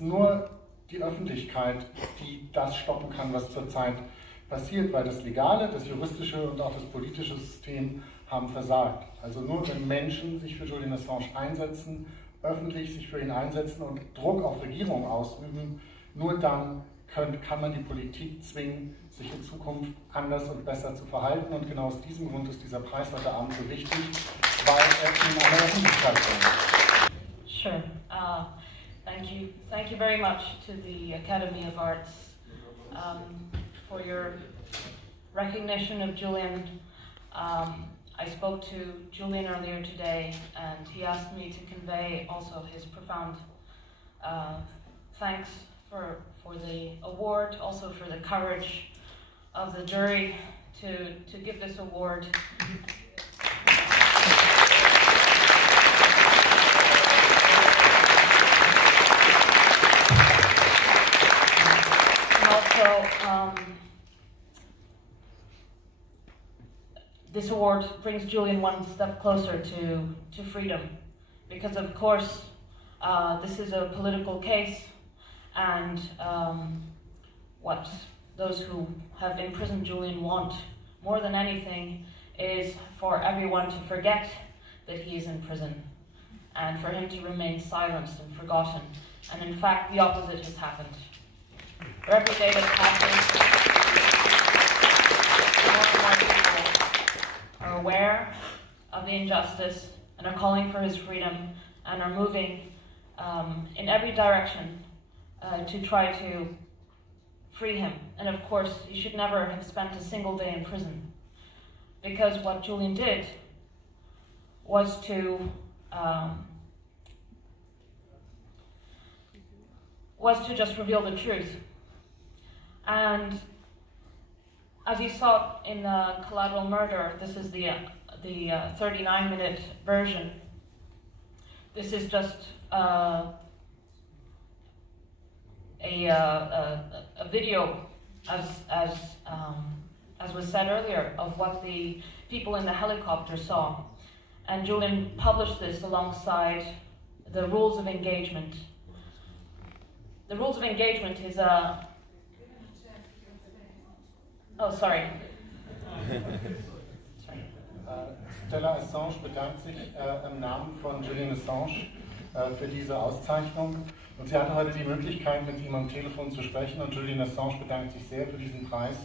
ist nur die Öffentlichkeit, die das stoppen kann, was zurzeit passiert, weil das legale, das juristische und auch das politische System haben versagt. Also nur wenn Menschen sich für Julian Assange einsetzen, öffentlich sich für ihn einsetzen und Druck auf Regierungen ausüben, nur dann kann man die Politik zwingen, sich in Zukunft anders und besser zu verhalten. Und genau aus diesem Grund ist dieser Preis heute Abend so wichtig, weil er in einer Öffentlichkeit bringt. Sure. Thank you very much to the Academy of Arts for your recognition of Julian. I spoke to Julian earlier today, and he asked me to convey also his profound thanks for the award, also for the courage of the jury to give this award. Also, this award brings Julian one step closer to freedom, because of course this is a political case, and what those who have imprisoned Julian want more than anything is for everyone to forget that he is in prison, and for him to remain silenced and forgotten. And in fact, the opposite has happened. For every day that passes, more and more people are aware of the injustice and are calling for his freedom and are moving in every direction to try to free him. And of course, he should never have spent a single day in prison, because what Julian did was to just reveal the truth. And as you saw in Collateral Murder, this is the 39-minute version. This is just a video, as was said earlier, of what the people in the helicopter saw. And Julian published this alongside the rules of engagement. The rules of engagement is a... Oh, sorry. Stella Assange bedankt sich im Namen von Julian Assange für diese Auszeichnung. Und sie hatte heute die Möglichkeit, mit ihm am Telefon zu sprechen. Und Julian Assange bedankt sich sehr für diesen Preis.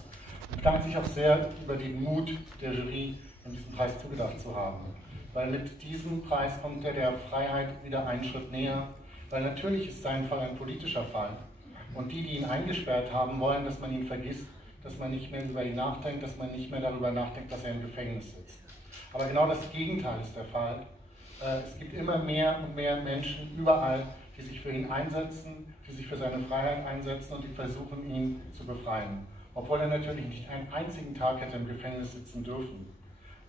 Und bedankt sich auch sehr über den Mut der Jury, an diesen Preis zugedacht zu haben. Weil mit diesem Preis kommt er der Freiheit wieder einen Schritt näher. Weil natürlich ist sein Fall ein politischer Fall. Und die ihn eingesperrt haben, wollen, dass man ihn vergisst, dass man nicht mehr über ihn nachdenkt, dass man nicht mehr darüber nachdenkt, dass er im Gefängnis sitzt. Aber genau das Gegenteil ist der Fall. Es gibt immer mehr und mehr Menschen überall, die sich für ihn einsetzen, die sich für seine Freiheit einsetzen und die versuchen, ihn zu befreien. Obwohl er natürlich nicht einen einzigen Tag hätte im Gefängnis sitzen dürfen.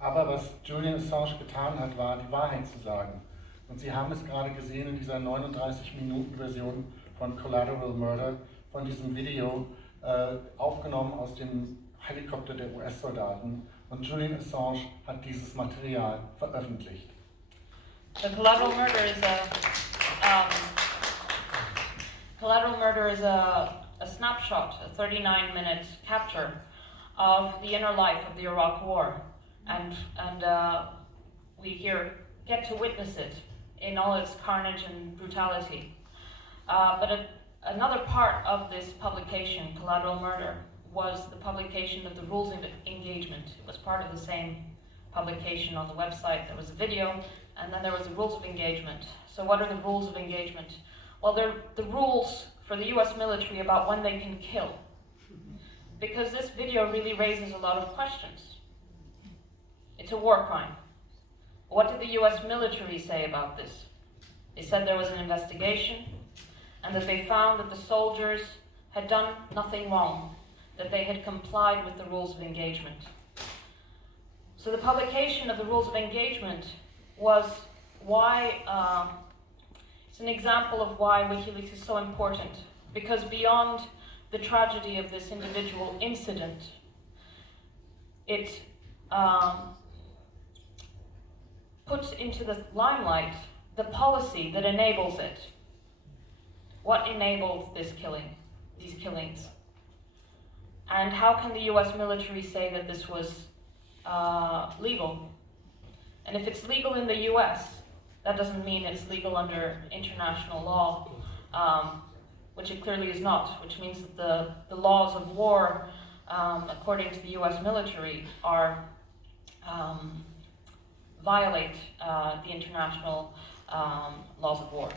Aber was Julian Assange getan hat, war, die Wahrheit zu sagen. Und Sie haben es gerade gesehen in dieser 39-Minuten-Version von Collateral Murder, von diesem Video, aufgenommen aus dem Helikopter der US-Soldaten. Und Julian Assange hat dieses Material veröffentlicht. So Collateral Murder is a snapshot, a 39-minute capture of the inner life of the Iraq War, and we here get to witness it in all its carnage and brutality. But another part of this publication, Collateral Murder, was the publication of the rules of engagement. It was part of the same publication on the website. There was a video, and then there was the rules of engagement. So what are the rules of engagement? Well, they're the rules for the US military about when they can kill. Because this video really raises a lot of questions. It's a war crime. What did the US military say about this? They said there was an investigation, and that they found that the soldiers had done nothing wrong, that they had complied with the rules of engagement. So the publication of the rules of engagement was why, it's an example of why WikiLeaks is so important, because beyond the tragedy of this individual incident, it puts into the limelight the policy that enables it. what enabled these killings? And how can the US military say that this was legal? And if it's legal in the US, that doesn't mean it's legal under international law, which it clearly is not, which means that the laws of war, according to the US military, violate the international laws of war.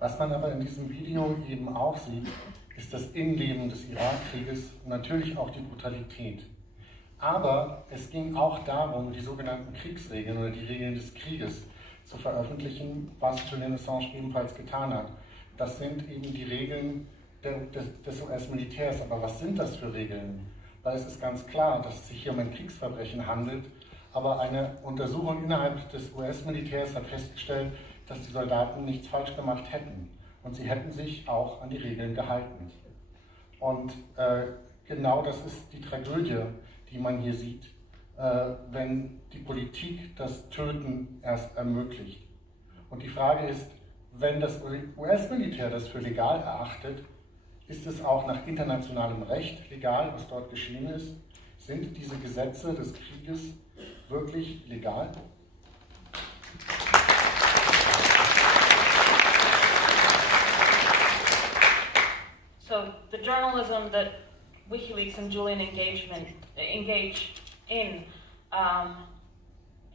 Was man aber in diesem Video eben auch sieht, ist das Innenleben des Irakkrieges und natürlich auch die Brutalität. Aber es ging auch darum, die sogenannten Kriegsregeln oder die Regeln des Krieges zu veröffentlichen, was Julian Assange ebenfalls getan hat. Das sind eben die Regeln des US-Militärs. Aber was sind das für Regeln? Weil es ist ganz klar, dass es sich hier um ein Kriegsverbrechen handelt, aber eine Untersuchung innerhalb des US-Militärs hat festgestellt, dass die Soldaten nichts falsch gemacht hätten und sie hätten sich auch an die Regeln gehalten. Und genau das ist die Tragödie, die man hier sieht, wenn die Politik das Töten erst ermöglicht. Und die Frage ist, wenn das US-Militär das für legal erachtet, ist es auch nach internationalem Recht legal, was dort geschehen ist? Sind diese Gesetze des Krieges wirklich legal? So the journalism that WikiLeaks and Julian engage in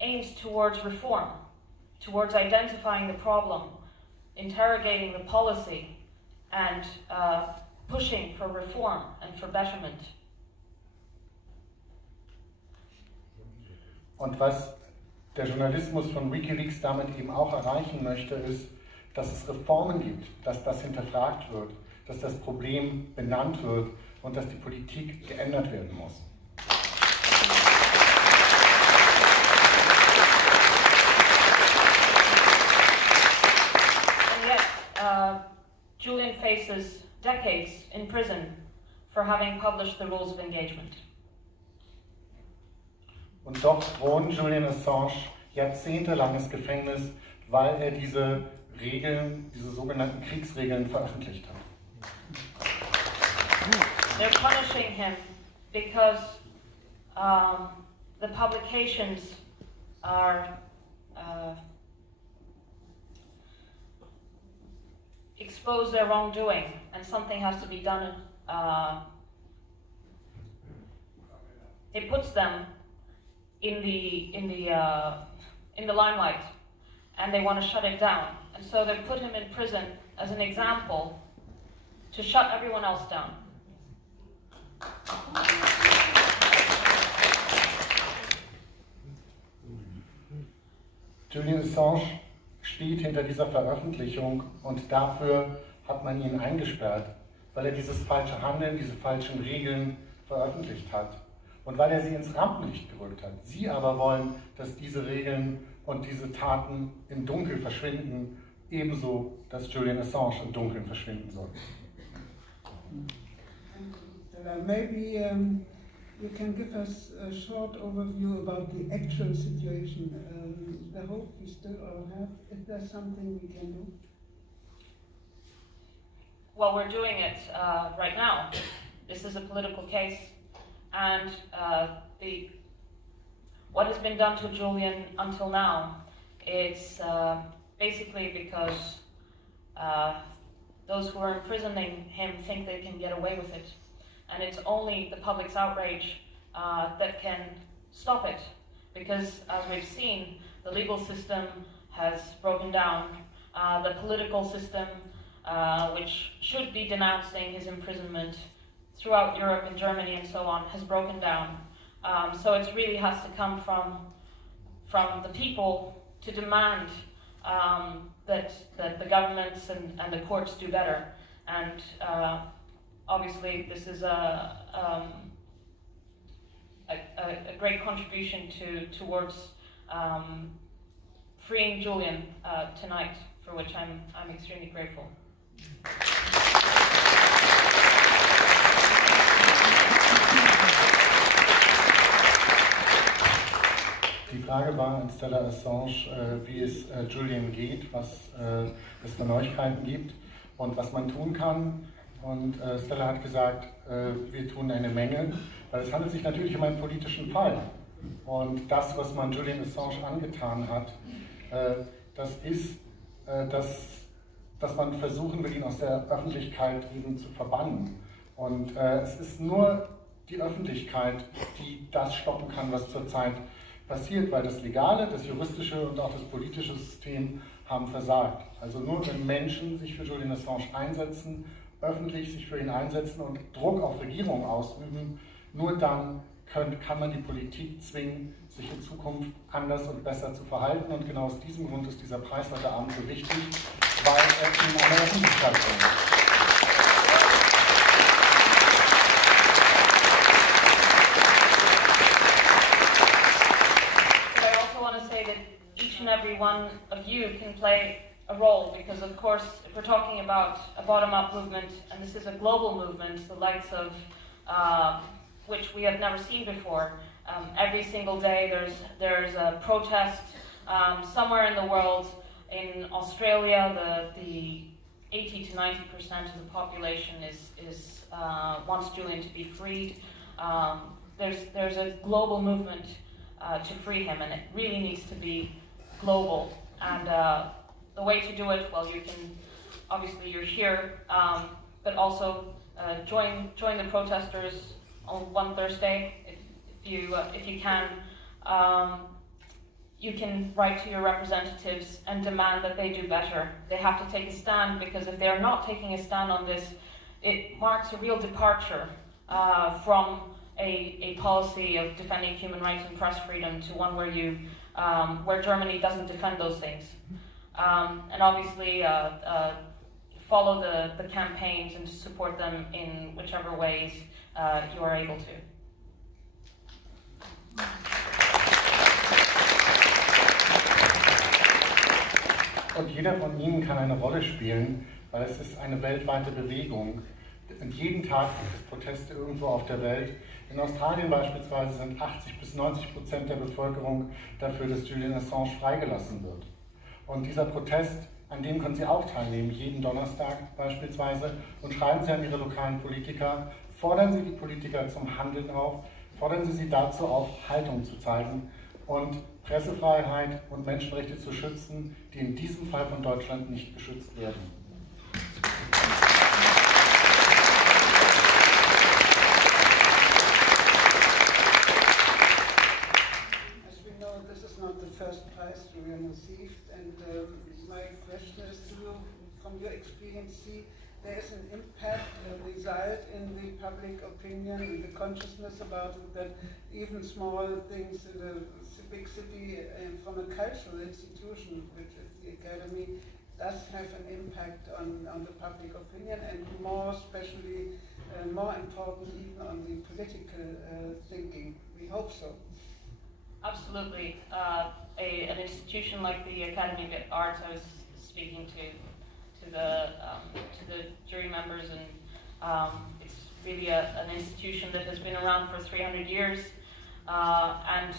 aims towards reform, towards identifying the problem, interrogating the policy, and pushing for reform and for betterment. Und was der Journalismus von WikiLeaks damit eben auch erreichen möchte, ist, dass es Reformen gibt, dass das hinterfragt wird, dass das Problem benannt wird und dass die Politik geändert werden muss. And yet, Julian faces decades in prison for having published the rules of engagement. Und doch drohen Julian Assange jahrzehntelanges Gefängnis, weil er diese Regeln, diese sogenannten Kriegsregeln veröffentlicht hat. They're punishing him because the publications are expose their wrongdoing, and something has to be done. It puts them in the limelight, and they want to shut it down. And so they put him in prison as an example to shut everyone else down. Julian Assange steht hinter dieser Veröffentlichung und dafür hat man ihn eingesperrt, weil er dieses falsche Handeln, diese falschen Regeln veröffentlicht hat und weil er sie ins Rampenlicht gerückt hat. Sie aber wollen, dass diese Regeln und diese Taten im Dunkeln verschwinden, ebenso, dass Julian Assange im Dunkeln verschwinden soll. Maybe you can give us a short overview about the actual situation, the hope we still all have. Is there something we can do? Well, we're doing it right now. This is a political case, and what has been done to Julian until now, it's basically because those who are imprisoning him think they can get away with it. And it's only the public's outrage that can stop it. Because, as we've seen, the legal system has broken down. The political system, which should be denouncing his imprisonment throughout Europe and Germany and so on, has broken down. So it really has to come from the people to demand that the governments and the courts do better. And obviously, this is a great contribution towards freeing Julian tonight, for which I'm extremely grateful. Die Frage war an Stella Assange, wie es Julian geht, was es für Neuigkeiten gibt und was man tun kann. Und Stella hat gesagt, wir tun eine Menge, weil es handelt sich natürlich um einen politischen Fall. Und das, was man Julian Assange angetan hat, das ist, dass man versuchen will, ihn aus der Öffentlichkeit eben zu verbannen. Und es ist nur die Öffentlichkeit, die das stoppen kann, was zurzeit passiert, weil das legale, das juristische und auch das politische System haben versagt. Also nur wenn Menschen sich für Julian Assange einsetzen, öffentlich sich für ihn einsetzen und Druck auf Regierungen ausüben, nur dann kann man die Politik zwingen, sich in Zukunft anders und besser zu verhalten. Und genau aus diesem Grund ist dieser Preis heute Abend so wichtig, weil er in einer Öffentlichkeit bringt. Each and every one of you can play a role, because of course if we're talking about a bottom-up movement, and this is a global movement, the likes of which we have never seen before. Every single day there's a protest somewhere in the world. In Australia, the 80 to 90% of the population wants Julian to be freed. There's a global movement to free him, and it really needs to be global. And the way to do it, well, you can, obviously you're here, but also join the protesters on one Thursday if you can. You can write to your representatives and demand that they do better. They have to take a stand, because if they are not taking a stand on this, it marks a real departure from a policy of defending human rights and press freedom to one where Germany doesn't defend those things. And obviously follow the campaigns and support them in whichever ways you are able to. Und jeder von Ihnen kann eine Rolle spielen, weil es ist eine weltweite Bewegung. Und jeden Tag gibt es Proteste irgendwo auf der Welt. In Australien beispielsweise sind 80 bis 90% der Bevölkerung dafür, dass Julian Assange freigelassen wird. Und dieser Protest, an dem können Sie auch teilnehmen, jeden Donnerstag beispielsweise. Und schreiben Sie an Ihre lokalen Politiker, fordern Sie die Politiker zum Handeln auf, fordern Sie sie dazu auf, Haltung zu zeigen und Pressefreiheit und Menschenrechte zu schützen, die in diesem Fall von Deutschland nicht geschützt werden. First prize Julian received, and my question is to you, from your experience, see there is an impact, a result in the public opinion, in the consciousness about it, that even small things in a big city from a cultural institution, which is the academy, does have an impact on the public opinion, and more especially, more important even on the political thinking. We hope so. Absolutely. An institution like the Academy of Arts, I was speaking to the jury members, and it's really an institution that has been around for 300 years, and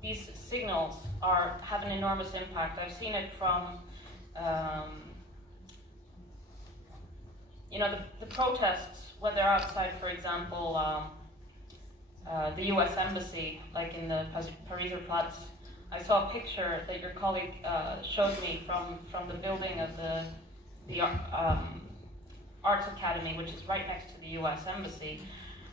these signals have an enormous impact. I've seen it from the protests, whether outside, for example, the US Embassy, like in the Pariser Platz. I saw a picture that your colleague showed me from the building of the Arts Academy, which is right next to the US Embassy,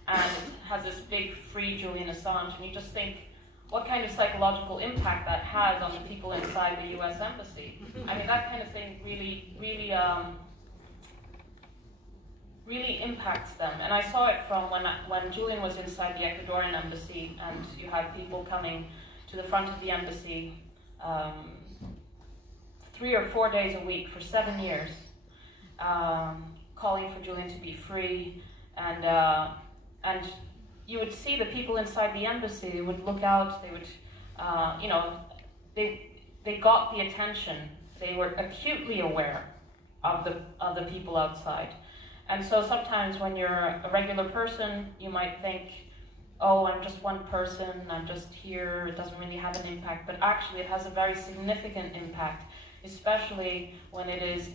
and has this big free Julian Assange, and you just think, what kind of psychological impact that has on the people inside the US Embassy. I mean, that kind of thing really impacts them. And I saw it from when Julian was inside the Ecuadorian embassy, and you had people coming to the front of the embassy 3 or 4 days a week for 7 years, calling for Julian to be free, and you would see the people inside the embassy. They would look out. They would, they got the attention. They were acutely aware of the people outside. And so sometimes when you're a regular person, you might think, oh, I'm just one person, I'm just here, it doesn't really have an impact, but actually it has a very significant impact, especially when it is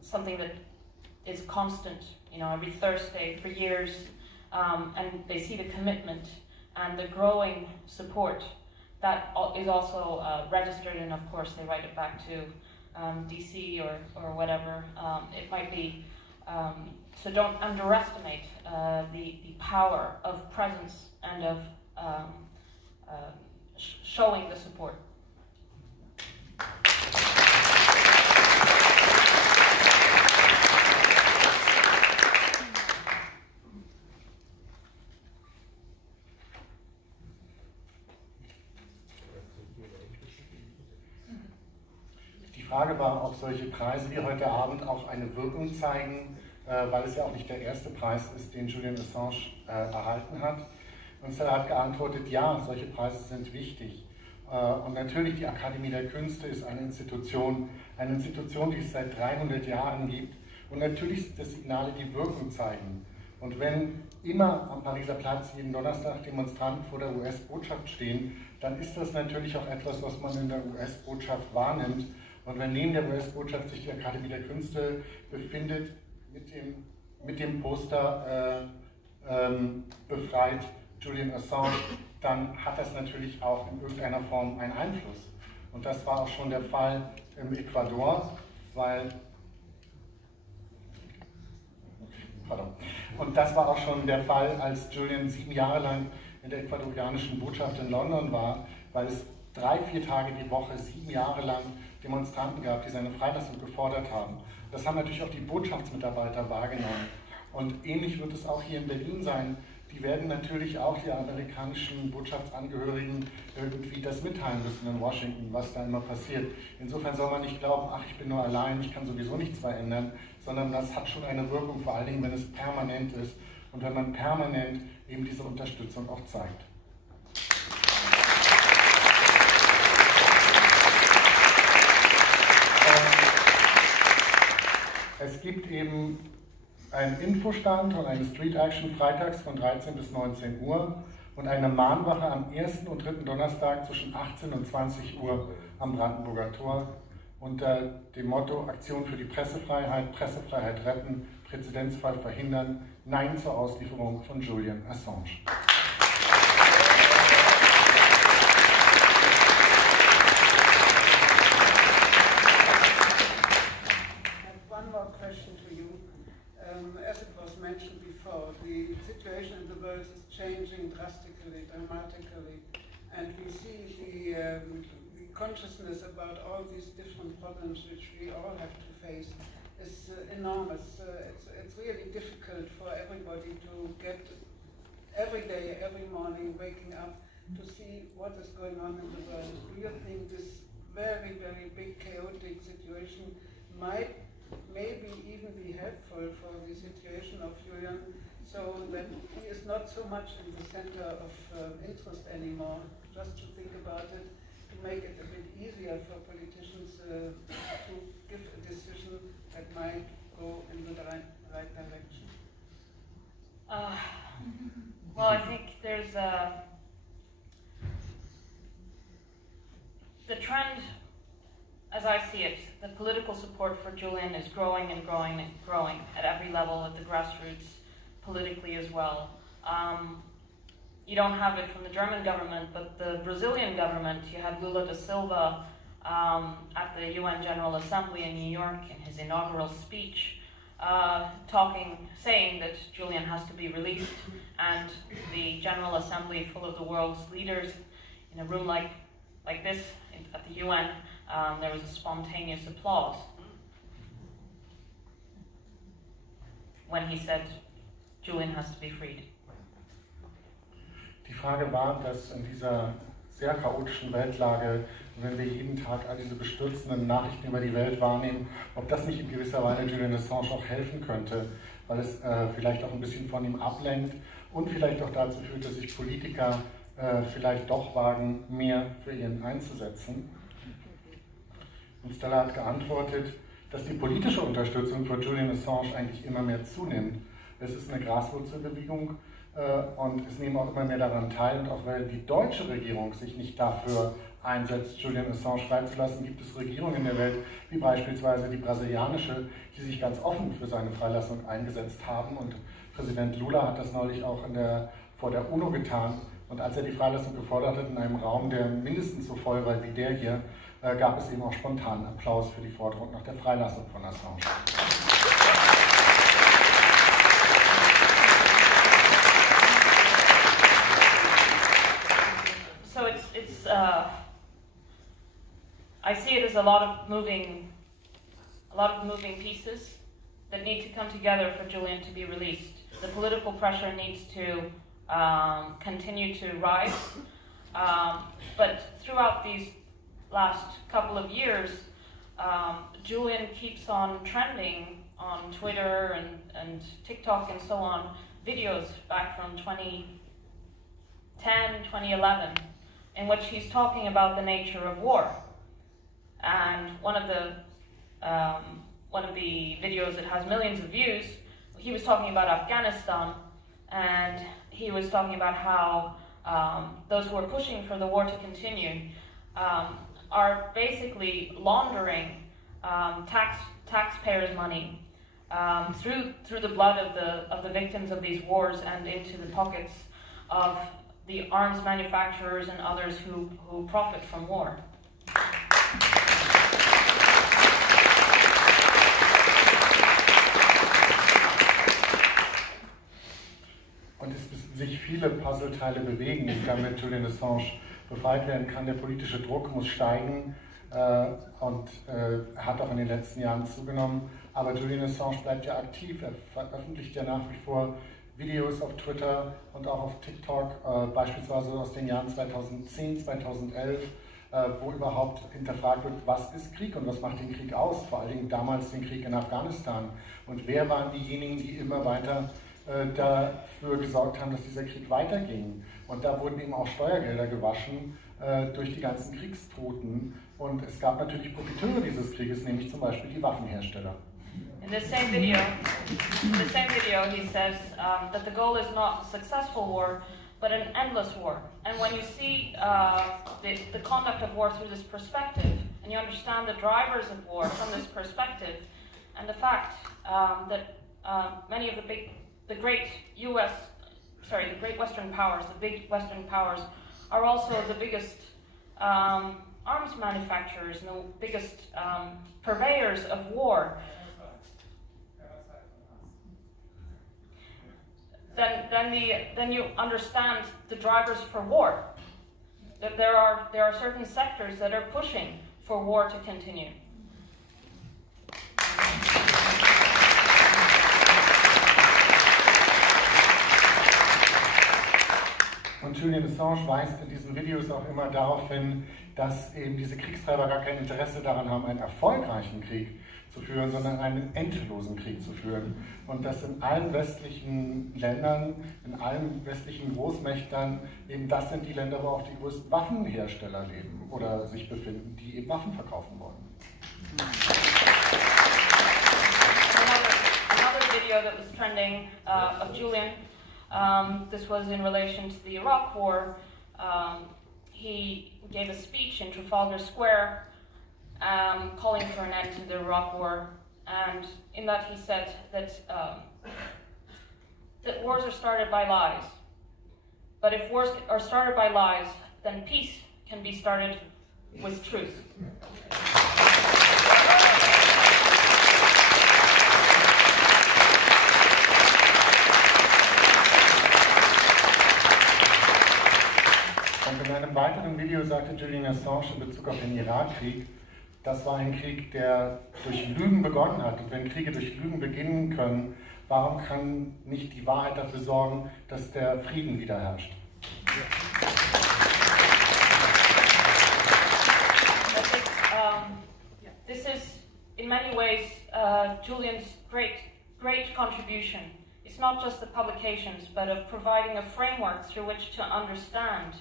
something that is constant, you know, every Thursday for years, and they see the commitment and the growing support that is also registered, and of course they write it back to DC or whatever it might be. So don't underestimate the power of presence and of showing the support. Die Frage war, ob solche Preise wie heute Abend auch eine Wirkung zeigen, weil es ja auch nicht der erste Preis ist, den Julian Assange erhalten hat. Und Stella hat geantwortet, ja, solche Preise sind wichtig. Und natürlich die Akademie der Künste ist eine Institution, die es seit 300 Jahren gibt. Und natürlich sind das Signale, die Wirkung zeigen. Und wenn immer am Pariser Platz jeden Donnerstag Demonstranten vor der US-Botschaft stehen, dann ist das natürlich auch etwas, was man in der US-Botschaft wahrnimmt. Und wenn neben der US-Botschaft sich die Akademie der Künste befindet, mit dem Poster befreit Julian Assange, dann hat das natürlich auch in irgendeiner Form einen Einfluss. Und das war auch schon der Fall im Ecuador, Und das war auch schon der Fall, als Julian 7 Jahre lang in der ecuadorianischen Botschaft in London war, weil es 3-4 Tage die Woche, 7 Jahre lang Demonstranten gab, die seine Freilassung gefordert haben. Das haben natürlich auch die Botschaftsmitarbeiter wahrgenommen. Und ähnlich wird es auch hier in Berlin sein. Die werden natürlich auch die amerikanischen Botschaftsangehörigen irgendwie das mitteilen müssen in Washington, was da immer passiert. Insofern soll man nicht glauben, ach, ich bin nur allein, ich kann sowieso nichts verändern, sondern das hat schon eine Wirkung, vor allen Dingen, wenn es permanent ist und wenn man permanent eben diese Unterstützung auch zeigt. Es gibt eben einen Infostand und eine Street Action freitags von 13 bis 19 Uhr und eine Mahnwache am ersten und dritten Donnerstag zwischen 18 und 20 Uhr am Brandenburger Tor unter dem Motto Aktion für die Pressefreiheit retten, Präzedenzfall verhindern, Nein zur Auslieferung von Julian Assange. As it was mentioned before, the situation in the world is changing drastically, dramatically, and we see the consciousness about all these different problems which we all have to face is enormous. It's really difficult for everybody to get every day, every morning, waking up to see what is going on in the world. Do you think this very, very big chaotic situation might maybe even be helpful for the situation of Julian, so that he is not so much in the center of interest anymore, just to think about it, to make it a bit easier for politicians to give a decision that might go in the right direction? Well, I think there's the trend, as I see it, the political support for Julian is growing and growing and growing at every level, at the grassroots, politically as well. You don't have it from the German government, but the Brazilian government, you had Lula da Silva at the UN General Assembly in New York in his inaugural speech, saying that Julian has to be released, and the General Assembly full of the world's leaders in a room like this at the UN, there was a spontaneous applause when he said Julian has to be freed. Die Frage war, dass in dieser sehr chaotischen Weltlage, wenn wir jeden Tag all diese bestürzenden Nachrichten über die Welt wahrnehmen, ob das nicht in gewisser Weise Julian Assange auch helfen könnte, weil es vielleicht auch ein bisschen von ihm ablenkt und vielleicht auch dazu führt, dass sich Politiker vielleicht doch wagen, mehr für ihn einzusetzen. Und Stella hat geantwortet, dass die politische Unterstützung für Julian Assange eigentlich immer mehr zunimmt. Es ist eine Graswurzelbewegung und es nehmen auch immer mehr daran teil. Und auch weil die deutsche Regierung sich nicht dafür einsetzt, Julian Assange freizulassen, gibt es Regierungen in der Welt, wie beispielsweise die brasilianische, die sich ganz offen für seine Freilassung eingesetzt haben. Und Präsident Lula hat das neulich auch vor der UNO getan. Und als er die Freilassung gefordert hat in einem Raum, der mindestens so voll war wie der hier, gab es eben auch spontanen Applaus für die Forderung nach der Freilassung von Assange. So I see it as a lot of moving pieces that need to come together for Julian to be released. The political pressure needs to continue to rise, but throughout these last couple of years, Julian keeps on trending on Twitter and TikTok and so on, videos back from 2010, 2011, in which he's talking about the nature of war. And one of the videos that has millions of views, he was talking about Afghanistan, and he was talking about how those who are pushing for the war to continue are basically laundering taxpayers' money through the blood of the victims of these wars and into the pockets of the arms manufacturers and others who profit from war. Und es müssen sich viele Puzzleteile bewegen, damit Julian Assange befreit werden kann. Der politische Druck muss steigen und hat auch in den letzten Jahren zugenommen. Aber Julian Assange bleibt ja aktiv. Er veröffentlicht ja nach wie vor Videos auf Twitter und auch auf TikTok, beispielsweise aus den Jahren 2010, 2011, wo überhaupt hinterfragt wird, was ist Krieg und was macht den Krieg aus? Vor allen Dingen damals den Krieg in Afghanistan. Und wer waren diejenigen, die immer weiter dafür gesorgt haben, dass dieser Krieg weiterging. Und da wurden eben auch Steuergelder gewaschen durch die ganzen Kriegstoten. Und es gab natürlich Profiteure dieses Krieges, nämlich zum Beispiel die Waffenhersteller. In the same video, he says that the goal is not a successful war, but an endless war. And when you see the conduct of war through this perspective, and you understand the drivers of war from this perspective, and the fact that many of the great Western powers, the big Western powers, are also the biggest arms manufacturers and the biggest purveyors of war. Then you understand the drivers for war. That there are certain sectors that are pushing for war to continue. Und Julian Assange weist in diesen Videos auch immer darauf hin, dass eben diese Kriegstreiber gar kein Interesse daran haben, einen erfolgreichen Krieg zu führen, sondern einen endlosen Krieg zu führen. Und dass in allen westlichen Ländern, in allen westlichen Großmächtern, eben das sind die Länder, wo auch die größten Waffenhersteller leben oder sich befinden, die eben Waffen verkaufen wollen. Another video that was trending of Julian, this was in relation to the Iraq War. He gave a speech in Trafalgar Square calling for an end to the Iraq War, and in that he said that that wars are started by lies. But if wars are started by lies, then peace can be started with truth. Und in einem weiteren Video sagte Julian Assange in Bezug auf den Irakkrieg, das war ein Krieg, der durch Lügen begonnen hat. Und wenn Kriege durch Lügen beginnen können, warum kann nicht die Wahrheit dafür sorgen, dass der Frieden wieder herrscht? This is, in many ways, Julian's great contribution. It's not just the publications, but of providing a framework through which to understand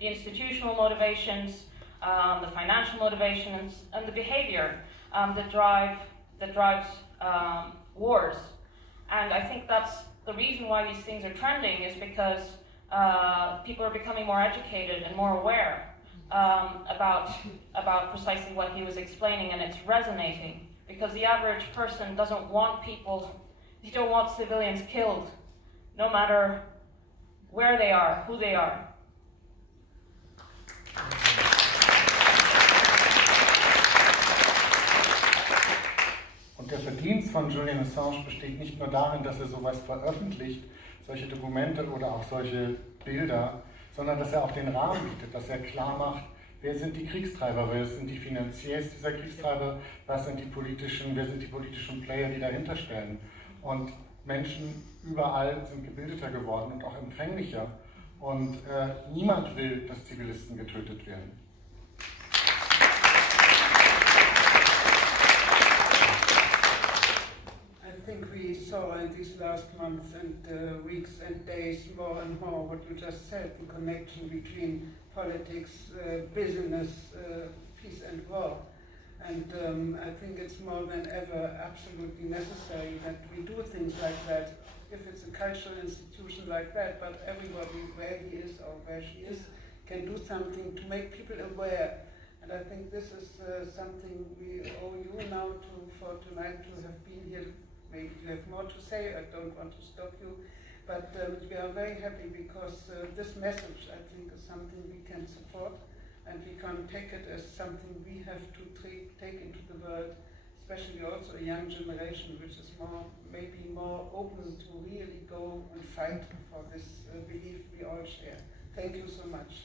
the institutional motivations, the financial motivations, and the behavior that drives wars. And I think that's the reason why these things are trending is because people are becoming more educated and more aware about precisely what he was explaining, and it's resonating because the average person doesn't want he don't want civilians killed, no matter where they are, who they are. Und der Verdienst von Julian Assange besteht nicht nur darin, dass er sowas veröffentlicht, solche Dokumente oder auch solche Bilder, sondern dass er auch den Rahmen bietet, dass er klar macht, wer sind die Kriegstreiber, wer sind die Finanziers dieser Kriegstreiber, wer sind die politischen Player, die dahinter stellen. Und Menschen überall sind gebildeter geworden und auch empfänglicher. Und niemand will, dass Zivilisten getötet werden. I think we saw in these last months and weeks and days more and more what you just said, the connection between politics, business, peace and war. And I think it's more than ever absolutely necessary that we do things like that. If it's a cultural institution like that, but everybody where he is or where she is can do something to make people aware. And I think this is something we owe you now for tonight to have been here. Maybe you have more to say, I don't want to stop you, but we are very happy because this message, I think, is something we can support, and we can take it as something we have to take into the world, especially also a young generation, which is maybe more open to really go and fight for this belief we all share. Thank you so much.